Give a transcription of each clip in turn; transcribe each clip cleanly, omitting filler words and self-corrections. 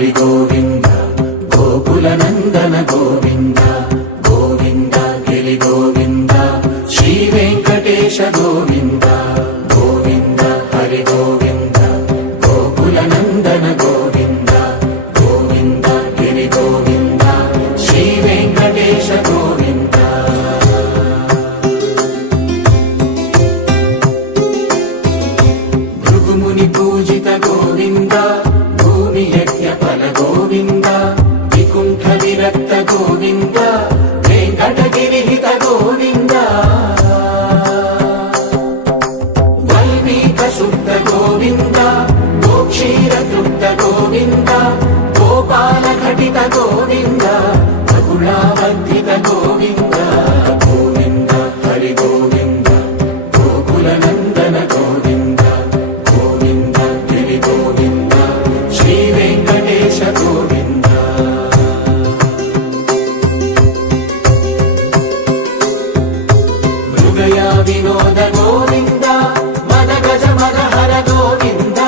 హరి గోవింద గోకుల నందన గోవింద గోవింద గిరి గోవింద శ్రీ వెంకటేశ గోవింద గోవింద హరి గోవింద గోకుల నందన గోవింద గోవింద గిరి గోవింద శ్రీ వెంకటేశ గోవింద భృగుముని పూజిత గోవింద భూమి యజ్ఞ ఫల గోవింద వికుంఠ విరక్త గోవింద వెంకటగిరిహిత గోవింద వల్మీక శుద్ధ గోవింద గోక్షీర తృప్త గోవింద గోపాల ఘటిత గోవింద బహుళావర్ధిత గోవింద గోవింద హరి గోవింద గోకుల నందన గోవింద గోవింద గిరి గోవింద శ్రీ వెంకటేశ గోవింద మృగయ వినోద గోవింద మద గజ మద హర గోవింద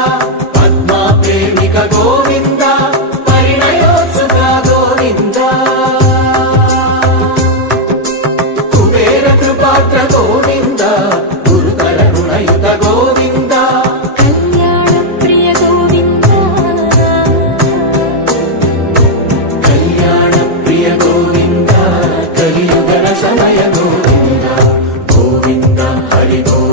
పద్మా ప్రేమిక గోవింద పరిణయోత్సుక గోవింద కుబేర కృపాత్ర గోవింద గురుతర రుణయుత గోవింద కళ్యాణ ప్రియ గోవింద కళ్యాణ ప్రియ గోవింద కలియుగ సమయ గోవింద గోవింద హరి గోవింద